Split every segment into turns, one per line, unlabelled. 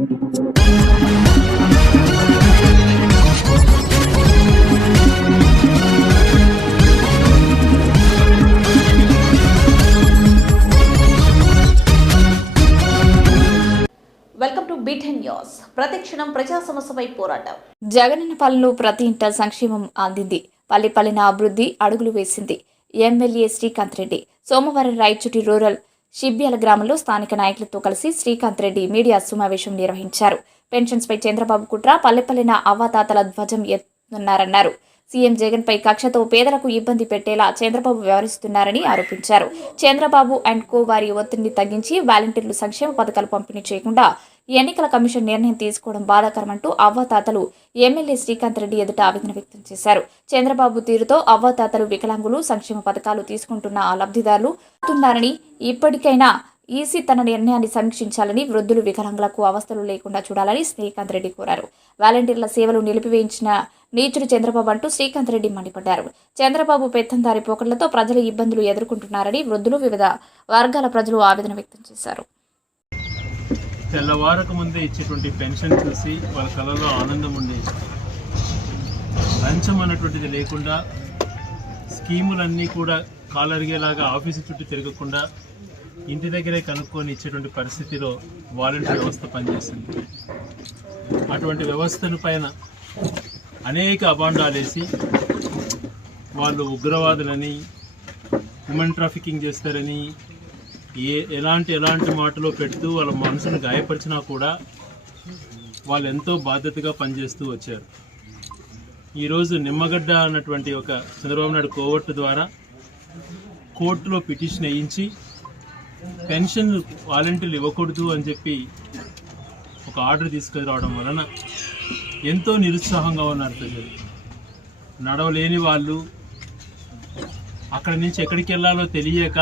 Welcome to bitten news ప్రతిక్షణం ప్రజా సమస్యపై పోరాటం.
జగనన్న పాలనలో ప్రతి ఇంట సంక్షేమం అందింది. పల్లె పల్లెన అభివృద్ధి అడుగులు వేసింది. ఎమ్మెల్యే శ్రీకాంత్ రెడ్డి. సోమవారం రాయచూటి రూరల్ షిబ్యాల గ్రామంలో స్థానిక నాయకులతో కలిసి శ్రీకాంత్ రెడ్డి మీడియా సమావేశం నిర్వహించారు. పెన్షన్స్పై చంద్రబాబు కుట్ర పల్లెపల్లిన అవ్వాతాతల ధ్వజం ఎత్తున్నారన్నారు సీఎం జగన్పై కక్షతో పేదలకు ఇబ్బంది పెట్టేలా చంద్రబాబు వ్యవహరిస్తున్నారని ఆరోపించారు. చంద్రబాబు అండ్ కో వారి ఒత్తిడిని తగ్గించి వాలంటీర్లు సంక్షేమ పథకాలు పంపిణీ చేయకుండా ఎన్నికల కమిషన్ నిర్ణయం తీసుకోవడం బాధాకరమంటూ అవ్వాతాతలు ఎమ్మెల్యే శ్రీకాంత్ రెడ్డి ఎదుట ఆవేదన వ్యక్తం చేశారు. చంద్రబాబు తీరుతో అవ్వాతాతలు వికలాంగులు సంక్షేమ పథకాలు తీసుకుంటున్న ఆ లబ్ధిదారులు ఉన్నారని ఇప్పటికైనా ఈసీ తన నిర్ణయాన్ని సమీక్షించాలని వృద్ధులు వికలాంగులకు అవస్థలు లేకుండా చూడాలని శ్రీకాంత్ రెడ్డి కోరారు. వాలంటీర్ల సేవలు నిలిపివేయించిన నీచుడు చంద్రబాబు అంటూ శ్రీకాంత్ రెడ్డి మండిపడ్డారు. చంద్రబాబు పెత్తందారి పోకట్లతో ప్రజలు ఇబ్బందులు ఎదుర్కొంటున్నారని వృద్ధులు వివిధ వర్గాల ప్రజలు ఆవేదన వ్యక్తం చేశారు.
తెల్లవారక ముందే ఇచ్చేటువంటి పెన్షన్ చూసి వాళ్ళ కళలో ఆనందం ఉండేది లంచం అన్నటువంటిది లేకుండా స్కీములన్నీ కూడా కాలరిగేలాగా ఆఫీసు చుట్టూ తిరగకుండా ఇంటి దగ్గరే కనుక్కొని ఇచ్చేటువంటి పరిస్థితిలో వాలంటీర్ వ్యవస్థ పనిచేసింది అటువంటి వ్యవస్థను పైన అనేక అబాండాలేసి వాళ్ళు ఉగ్రవాదులని హ్యూమన్ ట్రాఫికింగ్ చేస్తారని ఏ ఎలాంటి ఎలాంటి మాటలో పెడుతూ వాళ్ళ మనసును గాయపరిచినా కూడా వాళ్ళు ఎంతో బాధ్యతగా పనిచేస్తూ వచ్చారు. ఈరోజు నిమ్మగడ్డ అన్నటువంటి ఒక చంద్రబాబు నాయుడు కోవర్టు ద్వారా కోర్టులో పిటిషన్ వేయించి పెన్షన్ వాలంటీర్లు ఇవ్వకూడదు అని చెప్పి ఒక ఆర్డర్ తీసుకురావడం వలన ఎంతో నిరుత్సాహంగా ఉన్నారు ప్రజలు. నడవలేని వాళ్ళు అక్కడి నుంచి ఎక్కడికి వెళ్ళాలో తెలియక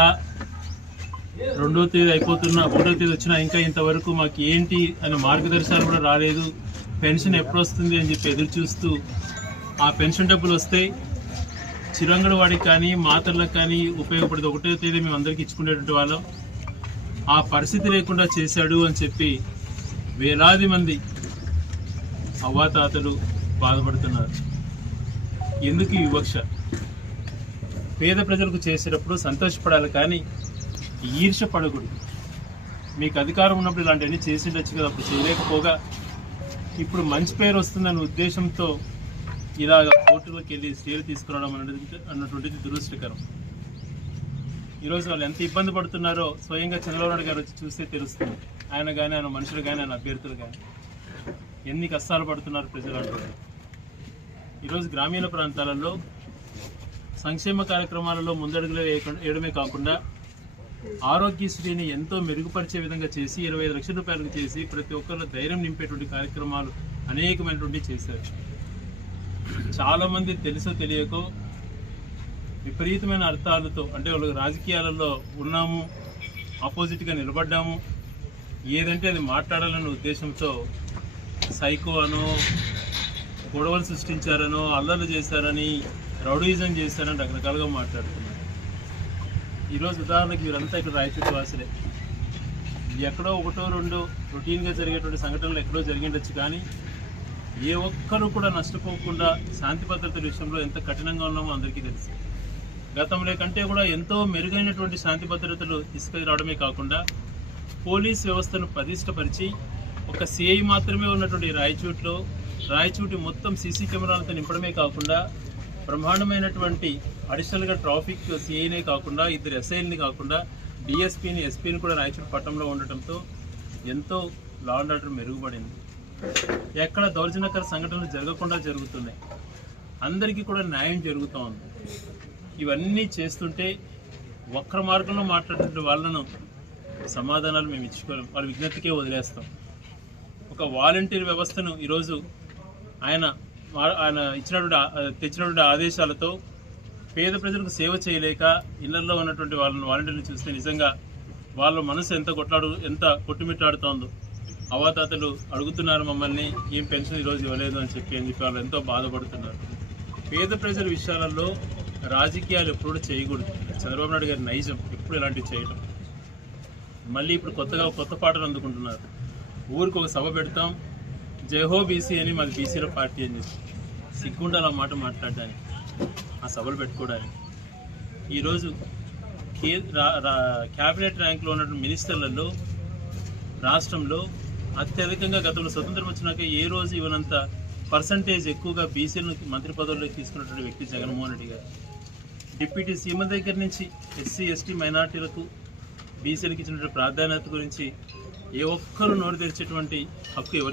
రెండో తేదీ అయిపోతున్నా మూడో తేదీ వచ్చినా ఇంకా ఇంతవరకు మాకు ఏంటి అనే మార్గదర్శనాలు కూడా రాలేదు. పెన్షన్ ఎప్పుడు వస్తుంది అని చెప్పి ఎదురు చూస్తూ ఆ పెన్షన్ డబ్బులు వస్తే చిరంగడి వాడికి కానీ మాతర్లకు కానీ ఉపయోగపడేది. ఒకటో తేదీ మేము అందరికీ ఇచ్చుకునేటువంటి వాళ్ళం. ఆ పరిస్థితి లేకుండా చేశాడు అని చెప్పి వేలాది మంది అవ్వాతాతలు బాధపడుతున్నారు. ఎందుకు వివక్ష? పేద ప్రజలకు చేసేటప్పుడు సంతోషపడాలి కానీ ఈర్ష పడకూడదు మీకు అధికారం ఉన్నప్పుడు ఇలాంటివన్నీ చేసిండొచ్చు కదా అప్పుడు చేయలేకపోగా. ఇప్పుడు మంచి పేరు వస్తుందనే ఉద్దేశంతో ఇలాగ కోర్టులోకి వెళ్ళి స్టేలు తీసుకురావడం అనేది అన్నటువంటిది దురదృష్టకరం. ఈరోజు వాళ్ళు ఎంత ఇబ్బంది పడుతున్నారో స్వయంగా చంద్రబాబు నాయుడు గారు వచ్చి చూస్తే తెలుస్తుంది. ఆయన కానీ ఆయన మనుషులు కానీ ఆయన అభ్యర్థులు కానీ ఎన్ని కష్టాలు పడుతున్నారు ప్రజలు అంటున్నారు ఈరోజు గ్రామీణ ప్రాంతాలలో సంక్షేమ కార్యక్రమాలలో ముందడుగులు వేయకుండా వేయడమే కాకుండా ఆరోగ్యశ్రీని ఎంతో మెరుగుపరిచే విధంగా చేసి ఇరవై ఐదు లక్షల రూపాయలకు చేసి ప్రతి ఒక్కరిలో ధైర్యం నింపేటువంటి కార్యక్రమాలు అనేకమైనటువంటి చేశారు. చాలామంది తెలుసో తెలియకో విపరీతమైన అర్థాలతో అంటే వాళ్ళు రాజకీయాలలో ఉన్నాము ఆపోజిట్గా నిలబడ్డాము ఏదంటే అది మాట్లాడాలనే ఉద్దేశంతో సైకో అనో గొడవలు సృష్టించారనో అల్లర్లు చేశారని రౌడీజం చేశారని రకరకాలుగా మాట్లాడుతున్నారు. ఈరోజు ఉదాహరణకి మీరంతా ఇక్కడ రాయచూరు వాసులే. ఎక్కడో ఒకటో రెండో రొటీన్గా జరిగేటువంటి సంఘటనలు ఎక్కడో జరిగిండొచ్చు కానీ ఏ ఒక్కరు కూడా నష్టపోకుండా శాంతి భద్రతల విషయంలో ఎంత కఠినంగా ఉన్నామో అందరికీ తెలుసు. గతంలో కంటే కూడా ఎంతో మెరుగైనటువంటి శాంతి భద్రతలు తీసుకురావడమే కాకుండా పోలీస్ వ్యవస్థను ప్రతిష్టపరిచి ఒక సిఐ మాత్రమే ఉన్నటువంటి రాయచూట్లో రాయచూటి మొత్తం సీసీ కెమెరాలతో నింపడమే కాకుండా బ్రహ్మాండమైనటువంటి అడిషనల్గా ట్రాఫిక్ సిఐనే కాకుండా ఇద్దరు ఎస్ఐల్ని కాకుండా డిఎస్పీని ఎస్పీని కూడా రాయచూరు పట్టణంలో ఉండటంతో ఎంతో లా అండ్ ఆర్డర్ మెరుగుపడింది. ఎక్కడ దౌర్జన్యకర సంఘటనలు జరగకుండా జరుగుతున్నాయి. అందరికీ కూడా న్యాయం జరుగుతూ ఉంది. ఇవన్నీ చేస్తుంటే వక్ర మార్గంలో మాట్లాడే వాళ్ళను సమాధానాలు మేము ఇచ్చుకోలేం. వాళ్ళ విజ్ఞప్తికే వదిలేస్తాం. ఒక వాలంటీర్ వ్యవస్థను ఈరోజు ఆయన ఆయన ఇచ్చినటువంటి తెచ్చినటువంటి ఆదేశాలతో పేద ప్రజలకు సేవ చేయలేక ఇళ్ళలో ఉన్నటువంటి వాళ్ళని వాలంటీర్లు చూస్తే నిజంగా వాళ్ళ మనసు ఎంత కొట్లాడు ఎంత కొట్టుమిట్టాడుతోందో. అవాతాతలు అడుగుతున్నారు మమ్మల్ని ఏం పెన్షన్ ఈరోజు ఇవ్వలేదు అని చెప్పి అని చెప్పి వాళ్ళు ఎంతో బాధపడుతున్నారు. పేద ప్రజల విషయాలలో రాజకీయాలు ఎప్పుడు చేయకూడదు. చంద్రబాబు నాయుడు గారి నైజం ఎప్పుడు ఇలాంటివి చేయడం మళ్ళీ ఇప్పుడు కొత్తగా కొత్త పాటలు అందుకుంటున్నారు. ఊరికి ఒక సభ పెడతాం. జయహో బీసీ అని మాది బీసీల పార్టీ అని చెప్పి సిగ్గుండాలి ఆ మాట మాట్లాడడానికి ఆ సభలు పెట్టుకోవడానికి. ఈరోజు కే క్యాబినెట్ ర్యాంక్లో ఉన్నటువంటి మినిస్టర్లలో రాష్ట్రంలో అత్యధికంగా గతంలో స్వతంత్రం వచ్చినాక ఏ రోజు ఇవ్వనంత పర్సంటేజ్ ఎక్కువగా బీసీలను మంత్రి పదవుల్లోకి తీసుకున్నటువంటి వ్యక్తి జగన్మోహన్ రెడ్డి గారు. డిప్యూటీ సీఎం దగ్గర నుంచి ఎస్సీ ఎస్టీ మైనార్టీలకు బీసీలకు ఇచ్చినటువంటి ప్రాధాన్యత గురించి ఏ ఒక్కరు నోరు తెరిచేటువంటి హక్కు ఎవరు